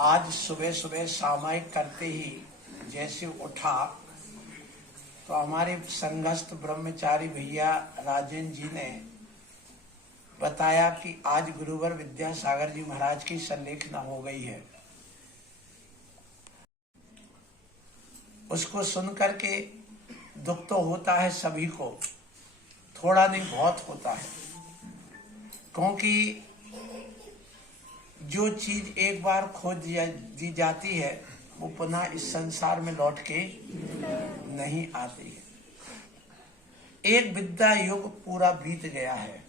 आज सुबह सुबह सामायिक करते ही जैसे उठा तो हमारे संघस्थ ब्रह्मचारी भैया राजेंद्र जी ने बताया कि आज गुरुवर विद्यासागर जी महाराज की संलेखना हो गई है। उसको सुनकर के दुख तो होता है सभी को, थोड़ा नहीं बहुत होता है, क्योंकि जो चीज एक बार खोज दी जाती है वो पुनः इस संसार में लौट के नहीं आती है। एक विद्या युग पूरा बीत गया है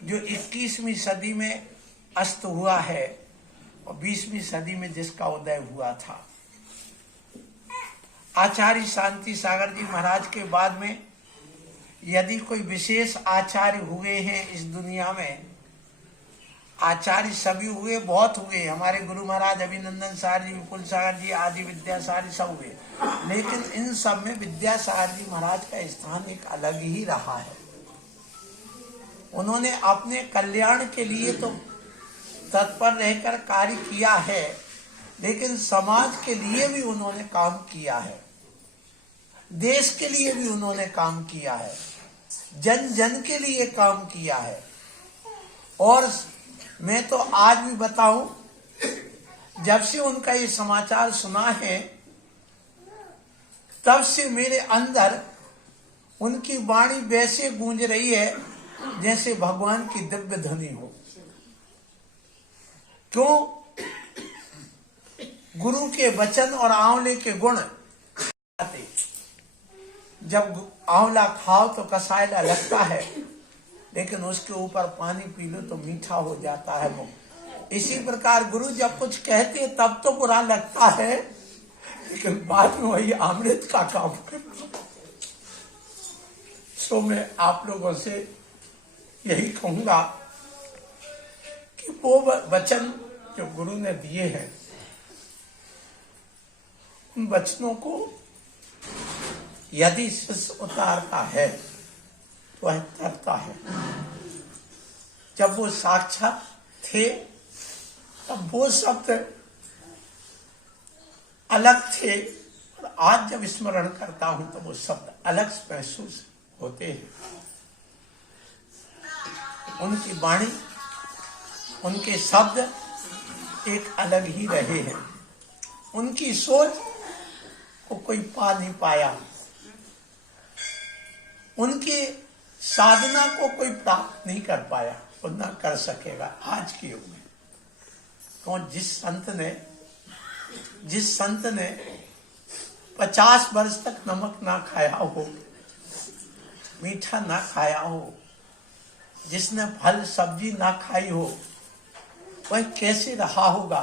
जो 21वीं सदी में अस्त हुआ है और 20वीं सदी में जिसका उदय हुआ था। आचार्य शांति सागर जी महाराज के बाद में यदि कोई विशेष आचार्य हुए हैं इस दुनिया में, आचार्य सभी हुए, बहुत हुए, हमारे गुरु महाराज अभिनंदन सागर जी, विपुल सागर जी आदि विद्यासागर सब हुए, लेकिन इन सब में विद्यासागर जी महाराज का स्थान एक अलग ही रहा है। उन्होंने अपने कल्याण के लिए तो तत्पर रहकर कार्य किया है, लेकिन समाज के लिए भी उन्होंने काम किया है, देश के लिए भी उन्होंने काम किया है, जन जन के लिए काम किया है। और मैं तो आज भी बताऊं, जब से उनका ये समाचार सुना है तब से मेरे अंदर उनकी वाणी वैसे गूंज रही है जैसे भगवान की दिव्य ध्वनि हो। क्यों? गुरु के वचन और आंवले के गुण, जब आंवला खाओ तो कसायला लगता है, लेकिन उसके ऊपर पानी पी लो तो मीठा हो जाता है वो। इसी प्रकार गुरु जब कुछ कहते तब तो बुरा लगता है, लेकिन बाद में वही अमृत का काम करता। सो मैं आप लोगों से यही कहूंगा कि वो वचन जो गुरु ने दिए हैं, उन वचनों को यदि शिष्य उतारता है तो वह तरता है। जब वो साक्षात थे तब वो शब्द अलग थे, और आज जब स्मरण करता हूं तो वो शब्द अलग महसूस होते हैं। उनकी वाणी, उनके शब्द एक अलग ही रहे हैं। उनकी सोच को कोई पा नहीं पाया, उनकी साधना को कोई प्राप्त नहीं कर पाया और न कर सकेगा आज के युग में। तो जिस संत ने 50 वर्ष तक नमक ना खाया हो, मीठा ना खाया हो, जिसने फल सब्जी ना खाई हो, वह कैसे रहा होगा?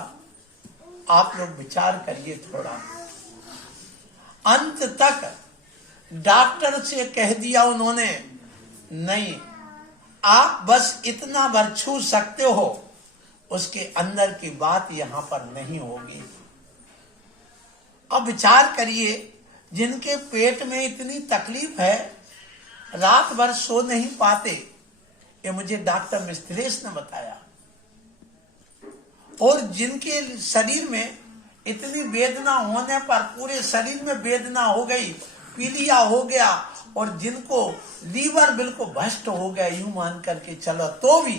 आप लोग विचार करिए थोड़ा। अंत तक डॉक्टर से कह दिया उन्होंने, नहीं, आप बस इतना भर छू सकते हो, उसके अंदर की बात यहां पर नहीं होगी। अब विचार करिए, जिनके पेट में इतनी तकलीफ है, रात भर सो नहीं पाते, ये मुझे डॉक्टर मिस्त्रेश ने बताया, और जिनके शरीर में इतनी वेदना होने पर पूरे शरीर में वेदना हो गई, पीलिया हो गया, और जिनको लीवर बिल्कुल भ्रष्ट हो गया, यूं मान करके चलो, तो भी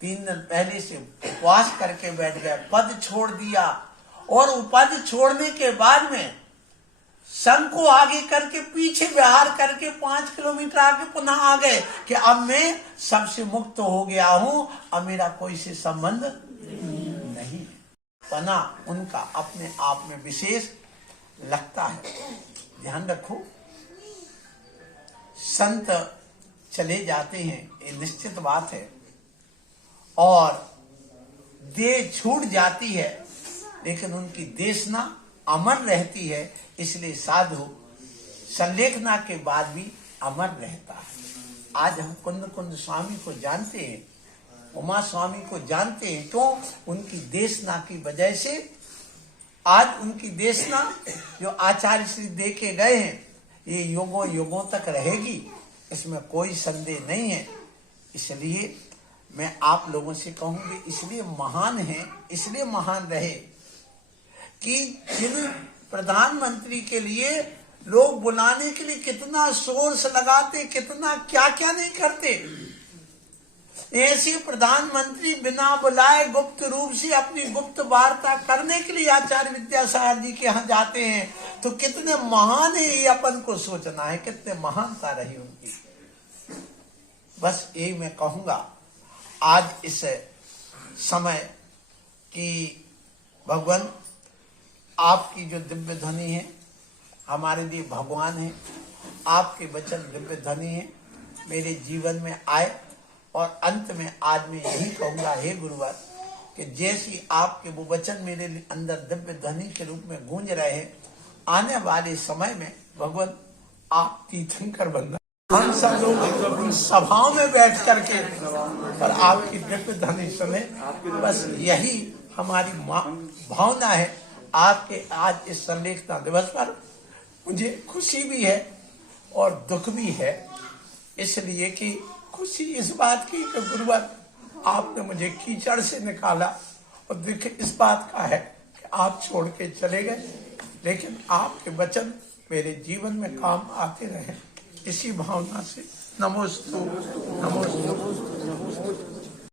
3 दिन पहले से उपवास करके बैठ गए, पद छोड़ दिया, और पद छोड़ने के बाद में संघ को आगे करके पीछे विहार करके 5 किलोमीटर आगे पुनः आ गए कि अब मैं सबसे मुक्त हो गया हूं, अब मेरा कोई से संबंध नहीं। पना उनका अपने आप में विशेष लगता है। ध्यान रखो, संत चले जाते हैं, ये निश्चित बात है, और देह छूट जाती है, लेकिन उनकी देशना अमर रहती है। इसलिए साधु संलेखना के बाद भी अमर रहता है। आज हम कुंद स्वामी को जानते हैं, उमा स्वामी को जानते हैं, क्यों? उनकी देशना की वजह से आज उनकी देशना जो आचार्य श्री दे के गए हैं, ये युगों युगों तक रहेगी, इसमें कोई संदेह नहीं है। इसलिए मैं आप लोगों से कहूंगी, इसलिए महान है, इसलिए महान रहे कि जिन प्रधानमंत्री के लिए लोग बुलाने के लिए कितना सोर्स लगाते, कितना क्या क्या नहीं करते, ऐसे प्रधानमंत्री बिना बुलाए गुप्त रूप से अपनी गुप्त वार्ता करने के लिए आचार्य विद्यासागर जी के यहाँ जाते हैं, तो कितने महान है ये अपन को सोचना है, कितने महानता रही उनकी। बस यही मैं कहूंगा आज इस समय कि भगवान आपकी जो दिव्य ध्वनि है हमारे लिए भगवान है, आपके वचन दिव्य ध्वनि है, मेरे जीवन में आए। और अंत में आज मैं यही कहूंगा, हे गुरुवर, कि जैसी आपके वो वचन मेरे अंदर दिव्य ध्वनि के रूप में गूंज रहे हैं, आने वाले समय में भगवान आप तीर्थंकर बनना, हम सब लोग सभाओं में बैठ करके और आपकी दिव्य ध्वनि सुने, बस यही हमारी भावना है। आपके आज इस संलेखना दिवस पर मुझे खुशी भी है और दुख भी है, इसलिए कि खुशी इस बात की कि गुरुवर आपने मुझे कीचड़ से निकाला, और दुख इस बात का है कि आप छोड़ के चले गए, लेकिन आपके वचन मेरे जीवन में काम आते रहे, इसी भावना से नमोस्तु नमोस्तु।